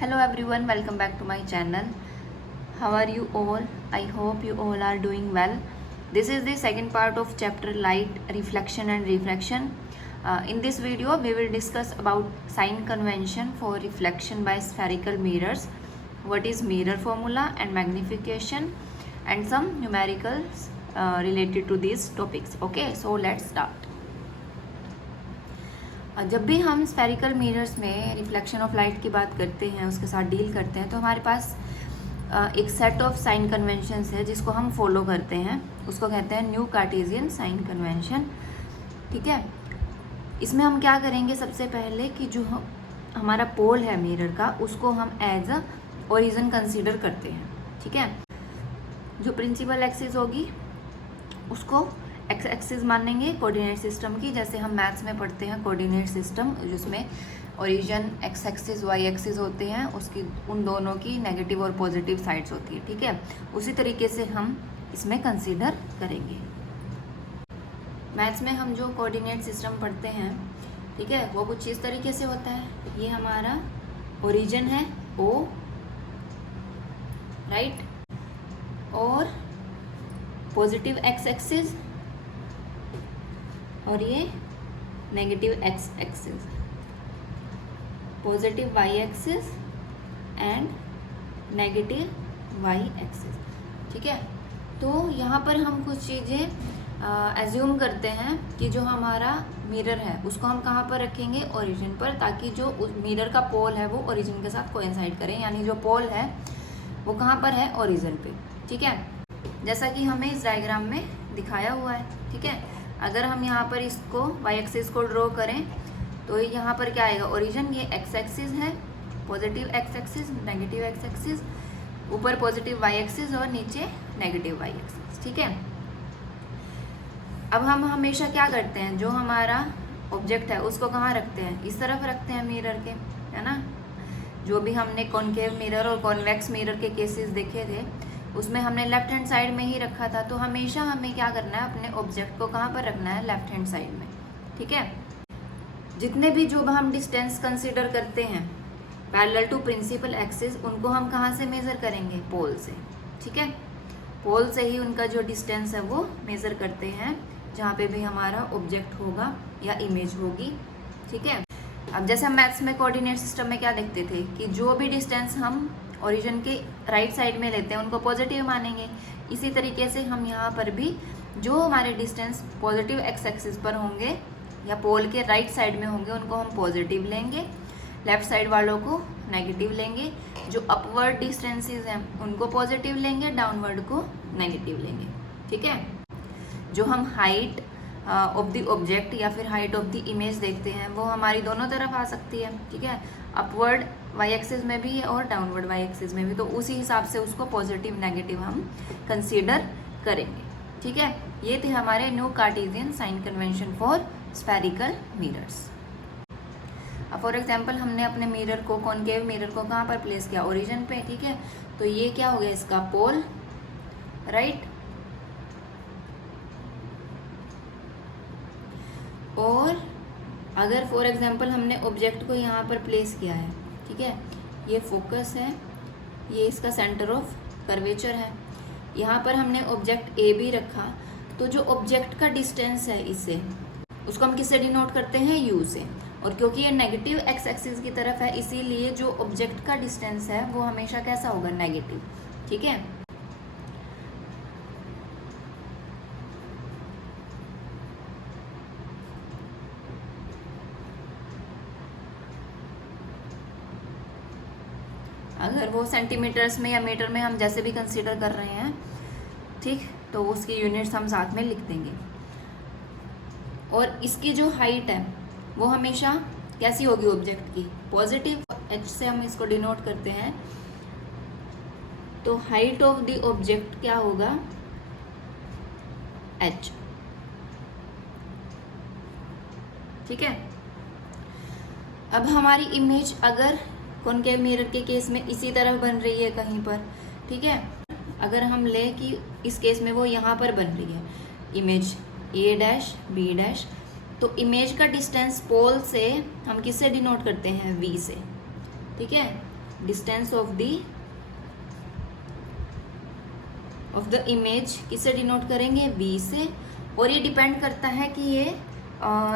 Hello everyone, welcome back to my channel. How are you all? I hope you all are doing well. This is the second part of chapter light, reflection and refraction. In this video, we will discuss about sign convention for reflection by spherical mirrors, what is mirror formula and magnification, and some numericals related to these topics. Okay, so let's start. जब भी हम spherical mirrors में reflection of light की बात करते हैं, उसके साथ डील करते हैं, तो हमारे पास एक सेट ऑफ साइन कन्वेंशंस है जिसको हम फॉलो करते हैं. उसको कहते हैं न्यू कार्टेशियन साइन कन्वेंशन. ठीक है, इसमें हम क्या करेंगे, सबसे पहले कि जो हमारा पोल है मिरर का, उसको हम एज अ ओरिजिन कंसीडर करते हैं. ठीक है, जो प्रिंसिपल एक्सिस होगी उसको एक्स एक्सिस मानेंगे कोऑर्डिनेट सिस्टम की, जैसे हम मैथ्स में पढ़ते हैं कोऑर्डिनेट सिस्टम, जिसमें origin X axis Y axis होते हैं, उसकी उन दोनों की नेगेटिव और पॉजिटिव साइड्स होती है. ठीक है, उसी तरीके से हम इसमें कंसीडर करेंगे. मैथ्स में हम जो कोऑर्डिनेट सिस्टम पढ़ते हैं, ठीक है, वो कुछ इस तरीके से होता है. ये हमारा ओरिजिन है ओ, राइट, और पॉजिटिव एक्स एक्सिस और ये negative X axis, positive Y axis and negative Y axis. ठीक है, तो यहाँ पर हम कुछ चीज़ें एज्यूम करते हैं कि जो हमारा मिरर है उसको हम कहाँ पर रखेंगे, ओरिजिन पर, ताकि जो उस मिरर का पोल है वो ओरिजिन के साथ कोइंसाइड करें. यानी जो पोल है वो कहाँ पर है, ओरिजिन पे. ठीक है, जैसा कि हमें इस डायग्राम में दिखाया हुआ है. ठीक है, अगर हम यहाँ पर इसको वाई एक्सिस को ड्रॉ करें तो यहाँ पर क्या आएगा, ओरिजिन, ये एक्स एक्सिस है, positive X axis, negative X axis, ऊपर पॉजिटिव वाई एक्सिस और नीचे नेगेटिव वाई एक्सिस. ठीक है, अब हम हमेशा क्या करते हैं, जो हमारा ऑब्जेक्ट है उसको कहाँ रखते हैं, इस तरफ रखते हैं मिरर के, है ना. जो भी हमने कॉनकेव मिरर और कॉन्वेक्स मिरर के केसेस देखे थे उसमें हमने लेफ्ट हैंड साइड में ही रखा था. तो हमेशा हमें क्या करना है, अपने ऑब्जेक्ट को कहाँ पर रखना है, लेफ्ट हैंड साइड में. ठीक है, जितने भी जो हम डिस्टेंस कंसीडर करते हैं पैरेलल टू प्रिंसिपल एक्सिस, उनको हम कहाँ से मेज़र करेंगे, पोल से. ठीक है, पोल से ही उनका जो डिस्टेंस है वो मेज़र करते हैं, जहाँ पे भी हमारा ऑब्जेक्ट होगा या इमेज होगी. ठीक है, अब जैसे हम मैथ्स में कोऑर्डिनेट सिस्टम में क्या देखते थे कि जो भी डिस्टेंस हम ओरिजिन के राइट साइड में लेते हैं उनको पॉजिटिव मानेंगे. इसी तरीके से हम यहाँ पर भी जो हमारे डिस्टेंस पॉजिटिव एक्स एक्सिस पर होंगे या पोल के राइट साइड में होंगे उनको हम पॉजिटिव लेंगे, लेफ्ट साइड वालों को नेगेटिव लेंगे. जो अपवर्ड डिस्टेंसेस हैं उनको पॉजिटिव लेंगे, डाउनवर्ड को नेगेटिव लेंगे. ठीक है, जो हम हाइट ऑफ द ऑब्जेक्ट या फिर हाइट ऑफ द इमेज देखते हैं वो हमारी दोनों तरफ आ सकती है. ठीक है, अपवर्ड वाई एक्सिस में भी और डाउनवर्ड वाई एक्सिस में भी, तो उसी हिसाब से उसको पॉजिटिव नेगेटिव हम कंसीडर करेंगे. ठीक है, ये थे हमारे new Cartesian sign convention for spherical mirrors. अब फॉर एग्जांपल हमने अपने मिरर को, कॉनकेव मिरर को कहाँ पर प्लेस किया, ओरिजिन पे. ठीक है, तो ये क्या हो गया, इसका पोल, राइट. और अगर फॉर एग्जांपल हमने ऑब्जेक्ट को यहाँ पर प्लेस किया है, ठीक है, ये फोकस है, ये इसका सेंटर ऑफ कर्वेचर है, यहाँ पर हमने ऑब्जेक्ट ए भी रखा, तो जो ऑब्जेक्ट का डिस्टेंस है इससे, उसको हम किससे डिनोट करते हैं, यू से. और क्योंकि ये नेगेटिव एक्स एक्सिस की तरफ है, इसीलिए जो ऑब्जेक्ट का डिस्टेंस है वो हमेशा कैसा होगा, नेगेटिव. ठीक है, अगर वो सेंटीमीटर्स में या मीटर में हम जैसे भी कंसीडर कर रहे हैं, ठीक, तो उसकी यूनिट्स हम साथ में लिख देंगे. और इसकी जो हाइट है वो हमेशा कैसी होगी, ऑब्जेक्ट की, पॉजिटिव. एच से हम इसको डिनोट करते हैं, तो हाइट ऑफ द ऑब्जेक्ट क्या होगा, एच. ठीक है, अब हमारी इमेज अगर कॉनकेव मिरर के केस में इसी तरफ बन रही है कहीं पर, ठीक है, अगर हम ले कि इस केस में वो यहाँ पर बन रही है image A dash B dash, तो इमेज का डिस्टेंस पोल से हम किससे डिनोट करते हैं, वी से. ठीक है, डिस्टेंस ऑफ द इमेज किससे डिनोट करेंगे, v से। और ये डिपेंड करता है कि ये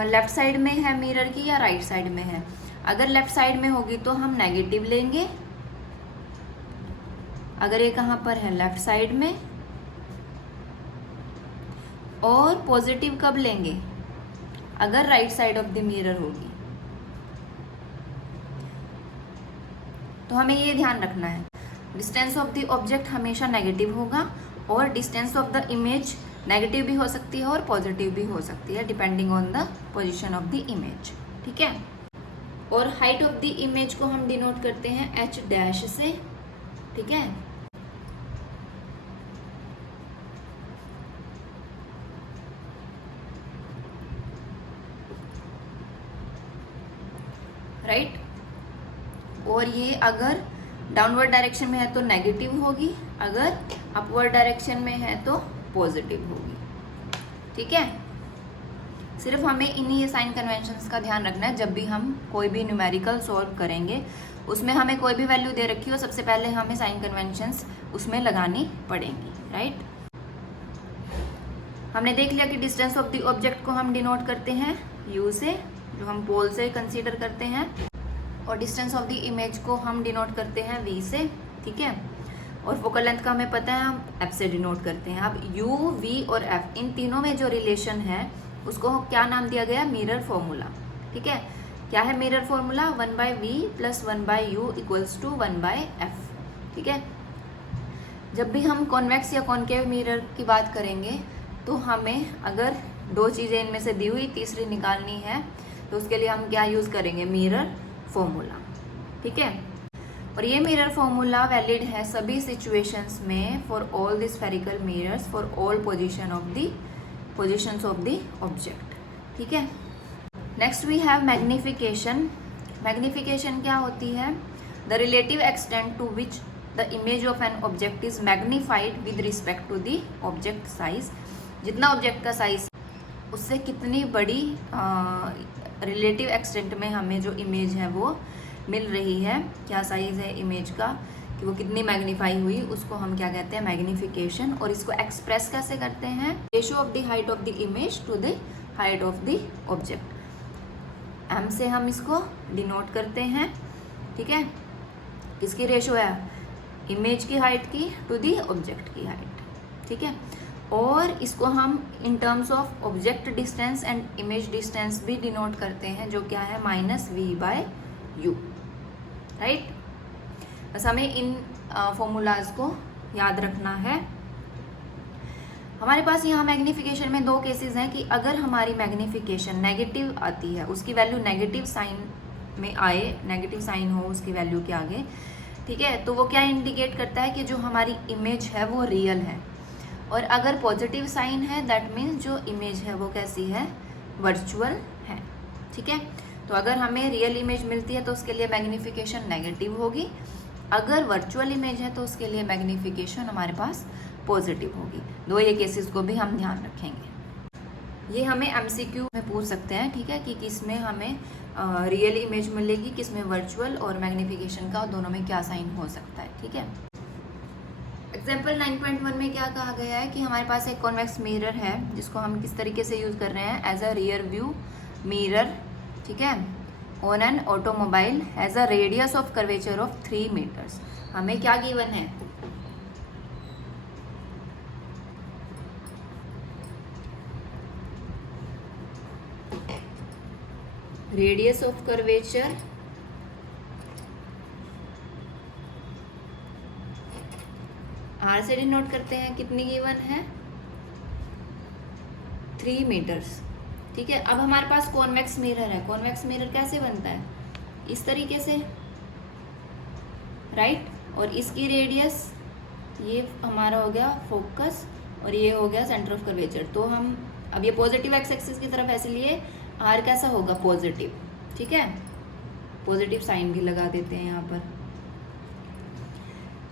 लेफ्ट साइड में है मिरर की या राइट साइड में है। अगर लेफ्ट साइड में होगी तो हम नेगेटिव लेंगे, अगर ये कहाँ पर है, लेफ्ट साइड में। और पॉजिटिव कब लेंगे, अगर right side of the mirror होगी। तो हमें ये ध्यान रखना है, डिस्टेंस ऑफ द ऑब्जेक्ट हमेशा नेगेटिव होगा और distance of the image negative भी हो सकती है और पॉजिटिव भी हो सकती है, depending on the position of the image. ठीक है। और हाइट ऑफ द इमेज को हम डिनोट करते हैं h डैश से। ठीक है। राइट। और ये अगर डाउनवर्ड डायरेक्शन में है तो नेगेटिव होगी, अगर अपवर्ड डायरेक्शन में है तो पॉजिटिव होगी। ठीक है। सिर्फ हमें इन्हीं साइन कन्वेंशंस का ध्यान रखना है। जब भी हम कोई भी न्यूमेरिकल सॉल्व करेंगे, उसमें हमें कोई भी वैल्यू दे रखी हो, सबसे पहले हमें साइन कन्वेंशंस उसमें लगानी पड़ेंगी। राइट। हमने देख लिया कि डिस्टेंस ऑफ द ऑब्जेक्ट को हम डिनोट करते हैं u से, जो हम पोल से कंसीडर करते हैं, और डिस्टेंस ऑफ द इमेज को हम डिनोट करते हैं v से। ठीक है। और फोकल लेंथ का हमें पता है, हम f से डिनोट करते हैं। अब u, v और f, इन तीनों में जो रिलेशन है उसको क्या नाम दिया गया, मिरर फॉर्मूला। ठीक है। क्या है mirror formula, 1/v + 1/u = 1/f। ठीक है। जब भी हम कॉन्वेक्स या कॉनकेव मिरर की बात करेंगे तो हमें अगर दो चीज़ें इनमें से दी हुई, तीसरी निकालनी है, तो उसके लिए हम क्या यूज़ करेंगे, मिरर फॉर्मूला। ठीक है। और ये मिरर फॉर्मूला वैलिड है सभी सिचुएशंस में for all the spherical mirrors for all positions of the object. ठीक है। Next we have magnification. Magnification क्या होती है, the relative extent to which the image of an object is magnified with respect to the object size. जितना object का size, उससे कितनी बड़ी रिलेटिव एक्सटेंट में हमें जो इमेज है वो मिल रही है, क्या साइज है इमेज का, कि वो कितनी मैग्नीफाई हुई, उसको हम क्या कहते हैं, मैग्निफिकेशन। और इसको एक्सप्रेस कैसे करते हैं, ratio of the height of the image to the height of the object. m से हम इसको डिनोट करते हैं। ठीक है। किसकी रेशियो है, इमेज की हाइट की टू द ऑब्जेक्ट की हाइट। ठीक है। और इसको हम in terms of object distance and image distance भी डिनोट करते हैं, जो क्या है, -v/u। राइट। बस हमें इन फॉर्मूलाज को याद रखना है। हमारे पास यहाँ मैग्नीफिकेशन में दो केसेस हैं कि अगर हमारी मैग्नीफिकेशन नेगेटिव आती है, उसकी वैल्यू नेगेटिव साइन में आए, नेगेटिव साइन हो उसकी वैल्यू के आगे। ठीक है। तो वो क्या इंडिकेट करता है कि जो हमारी इमेज है वो रियल है। और अगर पॉजिटिव साइन है, दैट मीन्स जो इमेज है वो कैसी है, वर्चुअल है। ठीक है। तो अगर हमें रियल इमेज मिलती है तो उसके लिए मैग्नीफिकेशन नेगेटिव होगी, अगर वर्चुअल इमेज है तो उसके लिए मैग्नीफिकेशन हमारे पास पॉजिटिव होगी। दो ये केसेस को भी हम ध्यान रखेंगे। ये हमें MCQ में पूछ सकते हैं। ठीक है, कि किस में हमें रियल इमेज मिलेगी, किस में वर्चुअल, और मैग्नीफिकेशन का दोनों में क्या साइन हो सकता है। ठीक है। एग्जाम्पल 9.1 में क्या कहा गया है कि हमारे पास एक कॉन्वेक्स मिरर है, जिसको हम किस तरीके से यूज़ कर रहे हैं, as a rear view mirror. ठीक है। On an automobile has a radius of curvature of 3 metres. हमें क्या गिवन है, रेडियस ऑफ कर्वेचर आर से डिनोट करते हैं, कितनी गिवन है, 3 मीटर्स। ठीक है। अब हमारे पास कॉन्वेक्स मिरर है। कॉन्वेक्स मिरर कैसे बनता है, इस तरीके से। राइट। और इसकी रेडियस, ये हमारा हो गया फोकस और ये हो गया सेंटर ऑफ कर्वेचर। तो हम अब ये पॉजिटिव एक्स एक्सिस की तरफ है, इसलिए आर कैसा होगा, पॉजिटिव। ठीक है। पॉजिटिव साइन भी लगा देते हैं यहाँ पर।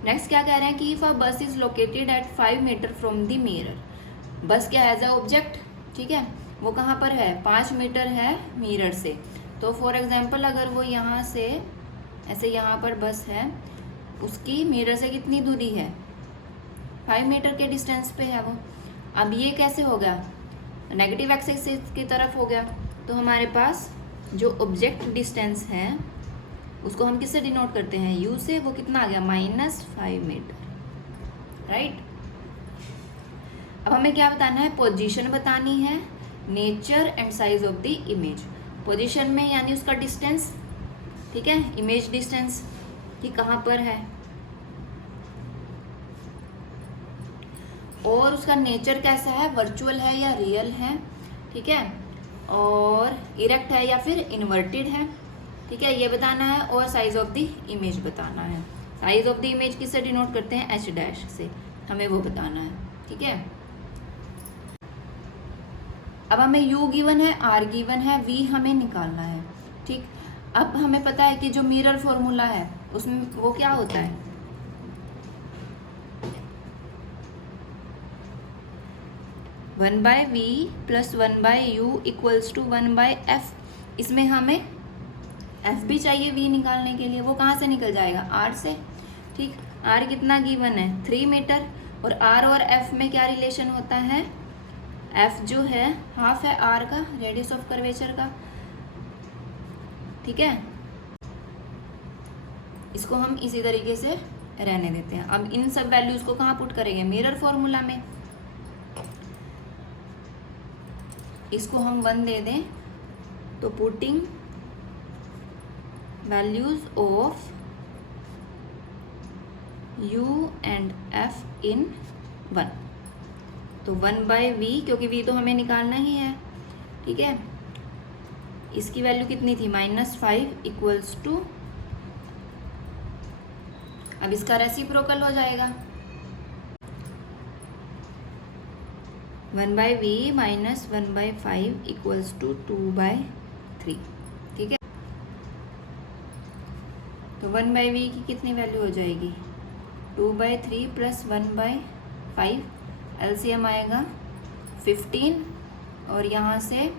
नेक्स्ट क्या कह रहे हैं कि if a bus is located at 5 metre from the mirror. Bus क्या है, एज अ ऑब्जेक्ट। ठीक है। वो कहाँ पर है, 5 मीटर है मिरर से। तो फॉर एग्जांपल अगर वो यहाँ से ऐसे यहाँ पर बस है, उसकी मिरर से कितनी दूरी है, 5 मीटर के डिस्टेंस पे है वो। अब ये कैसे हो गया, नेगेटिव एक्सिस की तरफ हो गया, तो हमारे पास जो ऑब्जेक्ट डिस्टेंस है उसको हम किससे डिनोट करते हैं, u से। वो कितना आ गया, -5 मीटर, राइट। अब हमें क्या बताना है, पोजीशन बतानी है, nature and size of the image. Position में यानी उसका डिस्टेंस, ठीक है, इमेज डिस्टेंस कि कहाँ पर है, और उसका नेचर कैसा है, वर्चुअल है या रियल है, ठीक है, और इरेक्ट है या फिर इन्वर्टेड है, ठीक है, ये बताना है। और साइज ऑफ द इमेज बताना है। साइज ऑफ द इमेज किससे डिनोट करते हैं, h' से, हमें वो बताना है, ठीक है। अब हमें u गिवन है, r गिवन है, v हमें निकालना है, ठीक। अब हमें पता है कि जो मिरर फॉर्मूला है उसमें वो क्या होता है, one by v plus 1/u equals to 1/f। इसमें हमें f भी चाहिए v निकालने के लिए, वो कहाँ से निकल जाएगा, r से, ठीक। r कितना गिवन है, 3 मीटर, और r और f में क्या रिलेशन होता है, f जो है हाफ है r का, रेडियस ऑफ कर्वेचर का, ठीक है। इसको हम इसी तरीके से रहने देते हैं। अब इन सब वैल्यूज को कहाँ पुट करेंगे, मिरर फॉर्मूला में। इसको हम 1 दे दें तो putting values of u and f इन 1, तो 1/v, क्योंकि v तो हमें निकालना ही है, ठीक है। इसकी वैल्यू कितनी थी, -5 इक्वल्स टू, अब इसका रेसिप्रोकल हो जाएगा, 1/v माइनस 1/5 इक्वल्स टू 2/3, ठीक है। तो 1/v की कितनी वैल्यू हो जाएगी, 2/3 प्लस 1/5, एलसीएम आएगा 15, और यहाँ से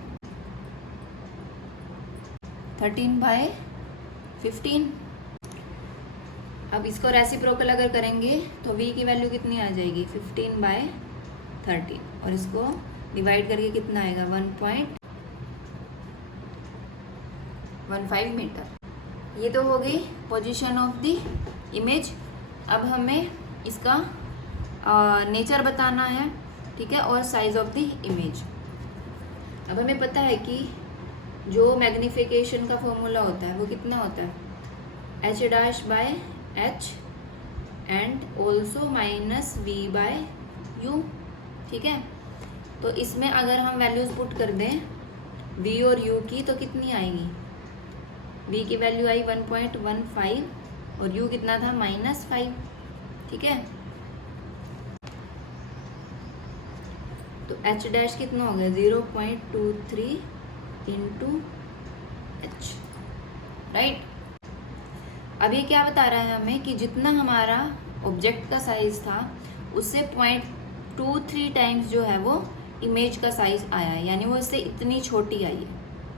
13/15। अब इसको रेसिप्रोकल अगर करेंगे तो v की वैल्यू कितनी आ जाएगी, 15/13, और इसको डिवाइड करके कितना आएगा, 1.15 मीटर। ये तो हो गई पोजीशन ऑफ द इमेज। अब हमें इसका नेचर बताना है, ठीक है, और साइज ऑफ द इमेज। अब हमें पता है कि जो मैग्निफिकेशन का फॉर्मूला होता है वो कितना होता है, h'/h एंड ऑल्सो -v/u, ठीक है। तो इसमें अगर हम वैल्यूज पुट कर दें v और u की, तो कितनी आएगी, v की वैल्यू आई 1.15 और u कितना था, -5, ठीक है। तो h' कितना हो गया, 0.23 इंटू h, राइट। अब ये क्या बता रहा है हमें कि जितना हमारा ऑब्जेक्ट का साइज था उससे 0.23 टाइम्स जो है वो इमेज का साइज आया है, यानी वो इससे इतनी छोटी आई है,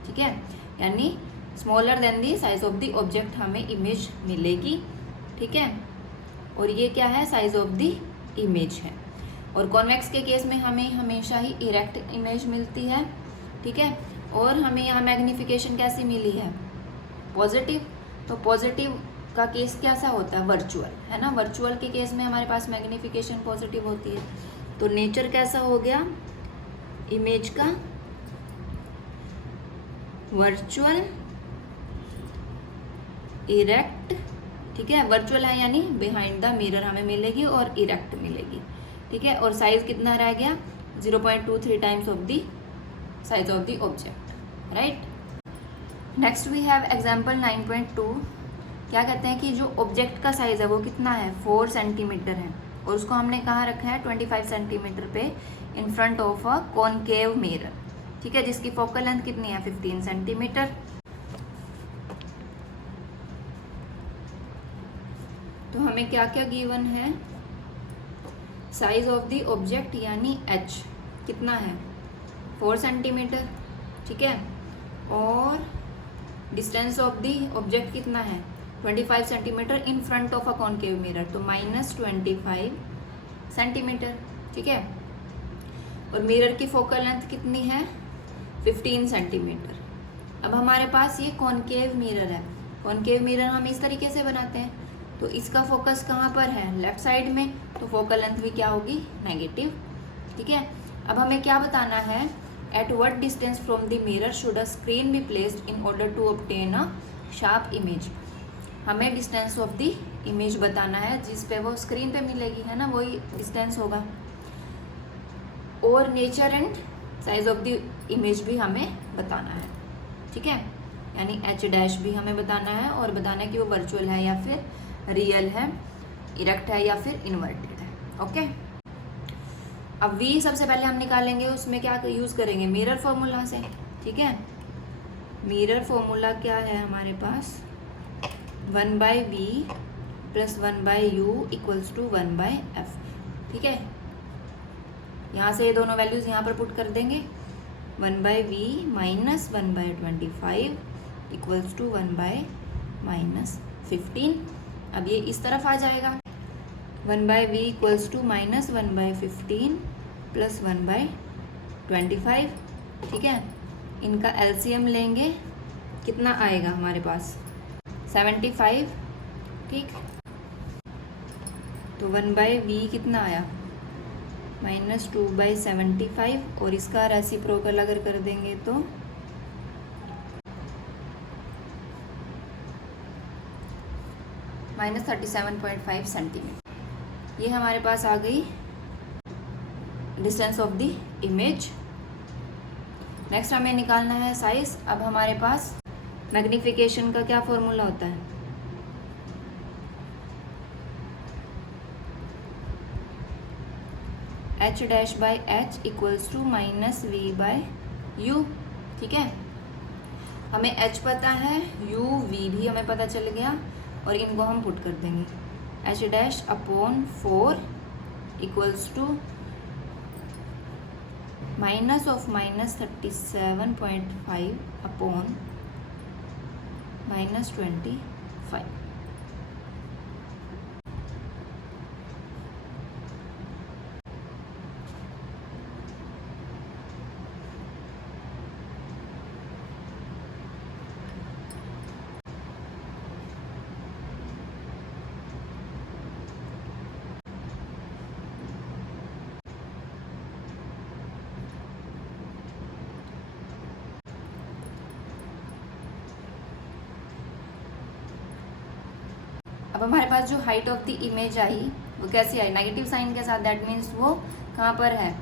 ठीक है, यानी smaller than the size of the object हमें इमेज मिलेगी, ठीक है। और ये क्या है, साइज ऑफ द इमेज है। और कॉन्वेक्स के केस में हमें हमेशा ही इरेक्ट इमेज मिलती है, ठीक है। और हमें यहाँ मैग्निफिकेशन कैसी मिली है, पॉजिटिव। तो पॉजिटिव का केस कैसा होता है, वर्चुअल, है ना। वर्चुअल के केस में हमारे पास मैग्निफिकेशन पॉजिटिव होती है। तो नेचर कैसा हो गया इमेज का, वर्चुअल, इरेक्ट, ठीक है। वर्चुअल है यानी बिहाइंड द मिरर हमें मिलेगी, और इरेक्ट मिलेगी, ठीक है। और साइज कितना रह गया, 0.23 times of the size of the object, right. Next we have example 9.2। क्या कहते हैं कि जो ऑब्जेक्ट का साइज है वो कितना है, 4 सेंटीमीटर है, और उसको हमने कहाँ रखा है, 25 सेंटीमीटर पे इन front of a concave mirror, ठीक है, जिसकी फोकल लेंथ कितनी है, 15 सेंटीमीटर। तो हमें क्या क्या गिवन है, साइज ऑफ द ऑब्जेक्ट यानी h कितना है, 4 सेंटीमीटर, ठीक है, और डिस्टेंस ऑफ द ऑब्जेक्ट कितना है, 25 centimetre in front of a concave mirror, तो -25 सेंटीमीटर, ठीक है। और मिरर की फोकल लेंथ कितनी है, 15 सेंटीमीटर। अब हमारे पास ये कॉनकेव मिरर है। कॉनकेव मिरर हम इस तरीके से बनाते हैं, तो इसका फोकस कहाँ पर है, लेफ्ट साइड में, तो फोकल लेंथ भी क्या होगी, नेगेटिव, ठीक है। अब हमें क्या बताना है, at what distance from the mirror should a screen be placed in order to obtain a sharp image. हमें डिस्टेंस ऑफ द इमेज बताना है, जिस पे वो स्क्रीन पे मिलेगी, है ना, वही डिस्टेंस होगा। और nature and size of the image भी हमें बताना है, ठीक है। यानी h' भी हमें बताना है, और बताना है कि वो वर्चुअल है या फिर रियल है, इरेक्ट है या फिर इन्वर्टेड है, ओके। अब v सबसे पहले हम निकालेंगे, उसमें क्या यूज़ करेंगे, मिरर फॉर्मूला से, ठीक है। मिरर फॉर्मूला क्या है हमारे पास, 1/v + 1/u = 1/f, ठीक है। यहाँ से ये दोनों वैल्यूज़ यहाँ पर पुट कर देंगे, 1/v - 1/25 = 1/-15। अब ये इस तरफ आ जाएगा, 1/v = -1/15 + 1/25, ठीक है। इनका LCM लेंगे, कितना आएगा हमारे पास, 75, ठीक। तो 1/v कितना आया, -2/75, और इसका रेसिप्रोकल अगर कर देंगे तो -37.5 सेंटीमीटर। ये हमारे पास आ गई distance of the image. Next हमें निकालना है साइज। अब हमारे पास मैग्नीफिकेशन का क्या फॉर्मूला होता है, h' by h = -v/u, ठीक है। हमें h पता है, u v भी हमें पता चल गया, और इनको हम पुट कर देंगे, h' / 4 = -37.5 / -25। अब हमारे पास जो height of the image I वो कैसी आई, नेगेटिव साइन के साथ। दैट मीन्स वो कहाँ पर है,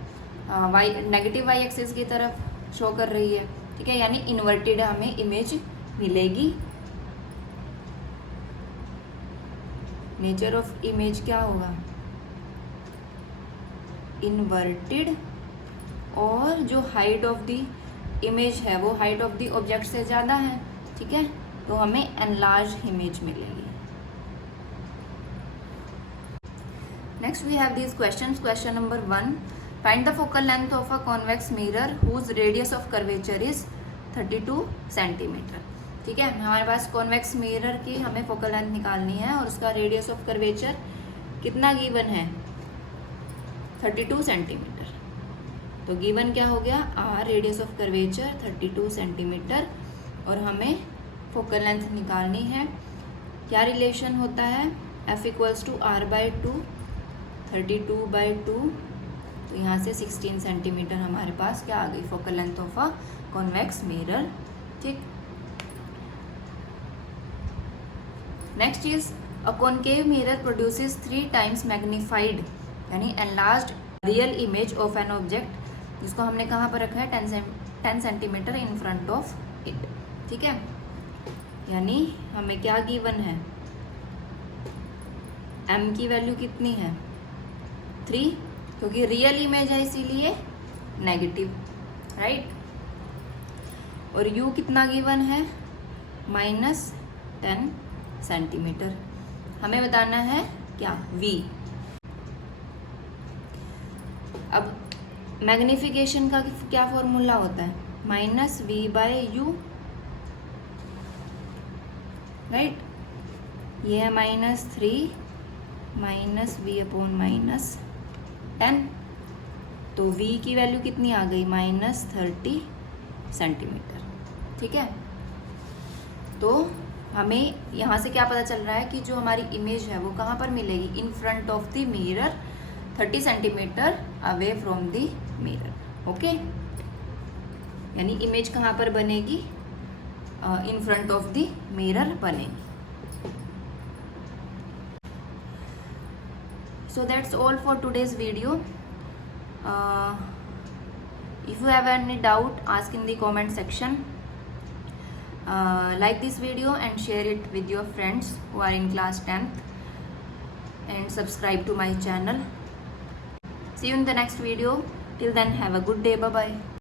नेगेटिव वाई एक्सिस की तरफ शो कर रही है, ठीक है। यानी इन्वर्टेड हमें इमेज मिलेगी। नेचर ऑफ इमेज क्या होगा, इन्वर्टेड, और जो हाइट ऑफ द इमेज है वो हाइट ऑफ द ऑब्जेक्ट से ज़्यादा है, ठीक है, तो हमें एनलार्ज इमेज मिलेगी। Next we have these questions. Question number 1, find the focal length of a convex mirror whose radius of curvature is 32 centimetre, ठीक है। हमारे पास कॉन्वेक्स मिरर की हमें फोकल लेंथ निकालनी है, और उसका रेडियस ऑफ कर्वेचर कितना गिवन है, 32 सेंटीमीटर। तो गिवन क्या हो गया, r radius of curvature 32 centimetre, और हमें फोकल लेंथ निकालनी है। क्या रिलेशन होता है, f = r/2, 32/2, तो यहाँ से 16 सेंटीमीटर हमारे पास क्या आ गई, focal length of a convex mirror, ठीक। Next is a concave mirror produces 3 times magnified यानी enlarged real image of an object, जिसको हमने कहाँ पर रखा है, 10 centimetre in front of it, ठीक है। यानी हमें क्या गिवन है, m की वैल्यू कितनी है, 3, क्योंकि रियल इमेज है इसीलिए नेगेटिव, राइट। और u कितना गिवन है, -10 सेंटीमीटर। हमें बताना है क्या, v। अब मैग्नीफिकेशन का क्या फॉर्मूला होता है, -v/u, राइट। ये है -3 माइनस v/-10, तो v की वैल्यू कितनी आ गई, -30 सेंटीमीटर। ठीक है, तो हमें यहाँ से क्या पता चल रहा है कि जो हमारी इमेज है वो कहाँ पर मिलेगी, इन front of the mirror 30 centimetre away from the mirror. Okay, यानी इमेज कहाँ पर बनेगी, इन फ्रंट ऑफ द मिरर बनेगी। So that's all for today's video. If you have any doubt, ask in the comment section. Like this video and share it with your friends who are in class 10th, and subscribe to my channel. See you in the next video. Till then, have a good day. Bye bye.